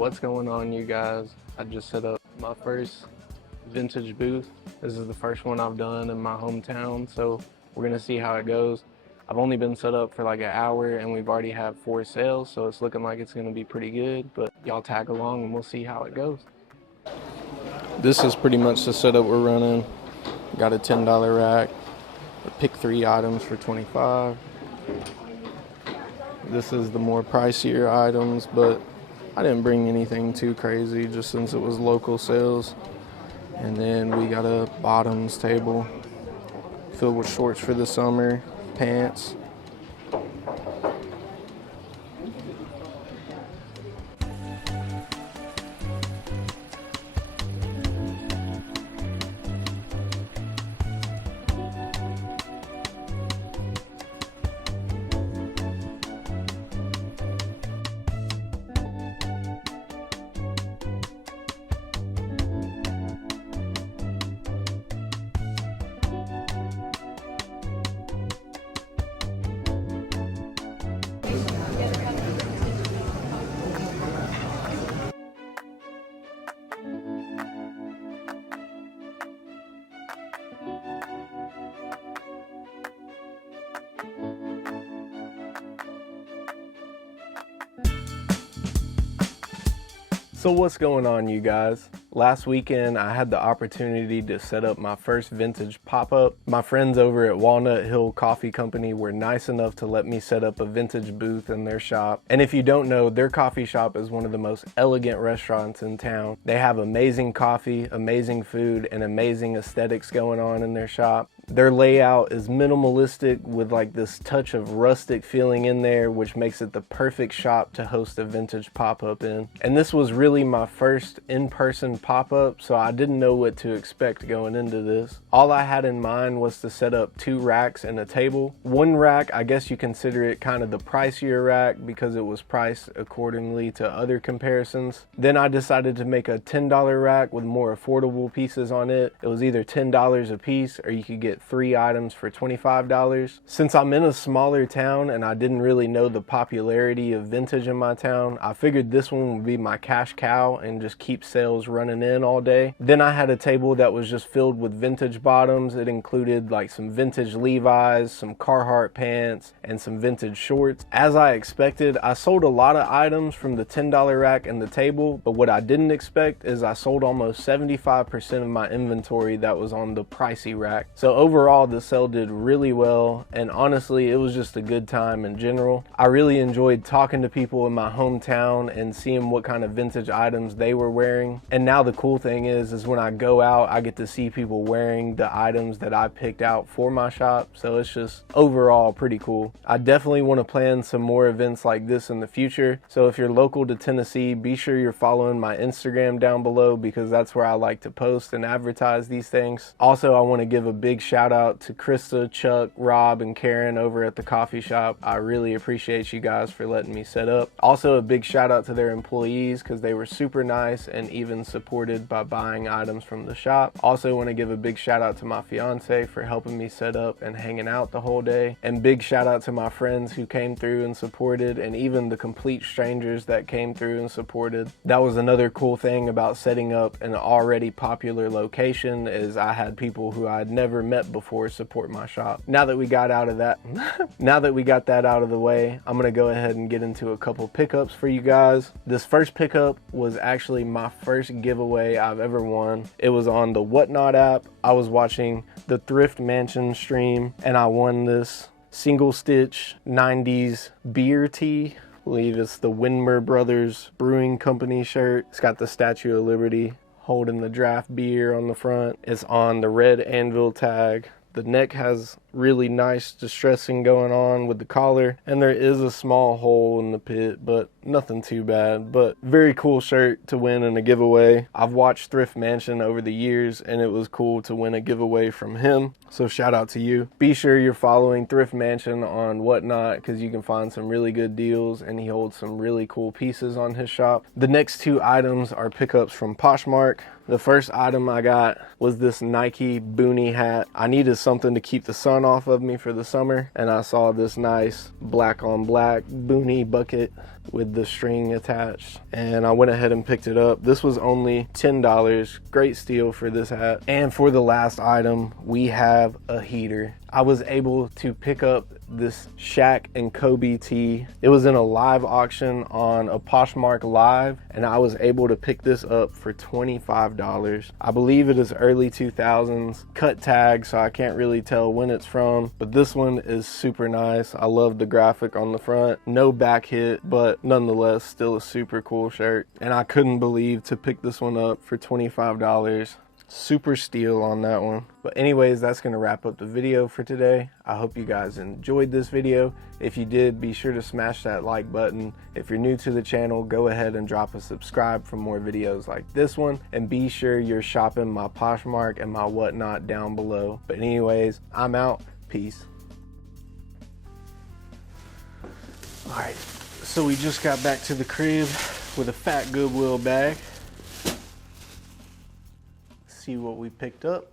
What's going on, you guys? I just set up my first vintage booth. This is the first one I've done in my hometown, so we're gonna see how it goes. I've only been set up for like an hour and we've already had 4 sales, so it's looking like it's gonna be pretty good, but y'all tag along and we'll see how it goes. This is pretty much the setup we're running. Got a $10 rack. Pick 3 items for $25. This is the more pricier items, but I didn't bring anything too crazy just since it was local sales. And then we got a bottoms table filled with shorts for the summer, pants. So what's going on, you guys? Last weekend I had the opportunity to set up my first vintage pop-up. My friends over at Walnut Hill Coffee Company were nice enough to let me set up a vintage booth in their shop. And if you don't know, their coffee shop is one of the most elegant restaurants in town. They have amazing coffee, amazing food, and amazing aesthetics going on in their shop. Their layout is minimalistic with like this touch of rustic feeling in there, which makes it the perfect shop to host a vintage pop-up in. And this was really my first in-person pop-up, so I didn't know what to expect going into this. All I had in mind was to set up 2 racks and a table. One rack, I guess you consider it kind of the pricier rack because it was priced accordingly to other comparisons. Then I decided to make a $10 rack with more affordable pieces on it. It was either $10 a piece or you could get 3 items for $25. Since I'm in a smaller town and I didn't really know the popularity of vintage in my town, I figured this one would be my cash cow and just keep sales running in all day. Then I had a table that was just filled with vintage bottoms. It included like some vintage Levi's, some Carhartt pants, and some vintage shorts. As I expected, I sold a lot of items from the $10 rack and the table, but what I didn't expect is I sold almost 75% of my inventory that was on the pricey rack. So overall, the sale did really well, and honestly, it was just a good time in general. I really enjoyed talking to people in my hometown and seeing what kind of vintage items they were wearing. And now the cool thing is when I go out, I get to see people wearing the items that I picked out for my shop, so it's just overall pretty cool. I definitely want to plan some more events like this in the future, so if you're local to Tennessee, be sure you're following my Instagram down below because that's where I like to post and advertise these things. Also, I want to give a big shout out to Krista, Chuck, Rob, and Karen over at the coffee shop. I really appreciate you guys for letting me set up. Also, a big shout out to their employees because they were super nice and even supported by buying items from the shop. Also want to give a big shout out to my fiance for helping me set up and hanging out the whole day. And big shout out to my friends who came through and supported, and even the complete strangers that came through and supported. That was another cool thing about setting up an already popular location, is I had people who I'd never met before support my shop. Now that we got that out of the way, I'm gonna go ahead and get into a couple pickups for you guys. This first pickup was actually my first giveaway I've ever won. It was on the Whatnot app. I was watching the Thrift Mansion stream and I won this single stitch 90s beer tee. I believe it's the Winmer Brothers Brewing Company shirt. It's got the Statue of Liberty holding the draft beer on the front. It's on the red anvil tag. The neck has really nice distressing going on with the collar, and there is a small hole in the pit, but nothing too bad. But very cool shirt to win in a giveaway. I've watched Thrift Mansion over the years, and it was cool to win a giveaway from him, so shout out to you. Be sure you're following Thrift Mansion on Whatnot because you can find some really good deals, and he holds some really cool pieces on his shop. The next 2 items are pickups from Poshmark. The first item I got was this Nike boonie hat. I needed something to keep the sun off of me for the summer, and I saw this nice black on black boonie bucket with the string attached, and I went ahead and picked it up. This was only $10. Great steal for this hat. And for the last item, we have a heater. I was able to pick up this Shaq and Kobe tee. It was in a live auction on a Poshmark Live, and I was able to pick this up for $25. I believe it is early 2000s, cut tag, so I can't really tell when it's from, but this one is super nice. I love the graphic on the front. No back hit, but nonetheless, still a super cool shirt. And I couldn't believe to pick this one up for $25. Super steal on that one. But anyways, that's going to wrap up the video for today. I hope you guys enjoyed this video. If you did, be sure to smash that like button. If you're new to the channel, go ahead and drop a subscribe for more videos like this one, and be sure you're shopping my Poshmark and my whatnot down below. But anyways, I'm out. Peace. All right, so we just got back to the crib with a fat Goodwill bag. See what we picked up.